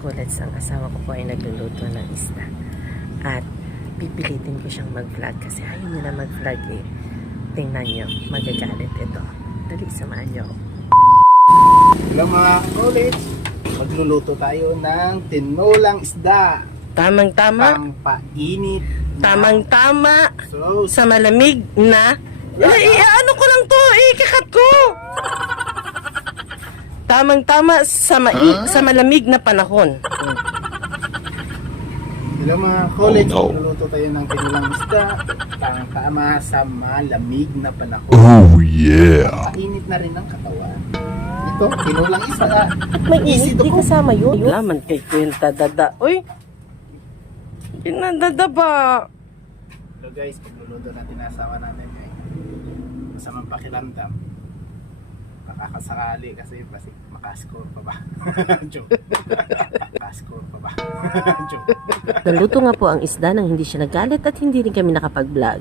Kulats, ang asawa ko po ay nagluluto ng isda. At pipilitin ko siyang mag-vlog kasi ayaw niya na mag-vlog eh. Tingnan niyo, magagalit ito. Dali, samahan niyo ako. Hello mga college, magluluto tayo ng tinulang isda. Tamang-tama, Pampainit na tamang-tama sauce. sa malamig na... ano ko lang to, kakat ko! Tamang-tama sa malamig na panahon. Hello mga college, magluluto tayo ng tinulang isda. Tama sa malamig na panahon. Oh yeah. Pampainit na rin ang katawan. Ito, tinulang isda. May Easy to di cook. kasama yun. Laman kay kwenta dada. Uy! Pinadada ba? Hello guys, pagluluto natin na asawa natin eh. Masamang pakiramdam. Nakakasakali kasi makascore pa ba? Joke. Makascore pa ba? Joke. Naluto nga po ang isda nang hindi siya nagalit at hindi rin kami nakapag-vlog.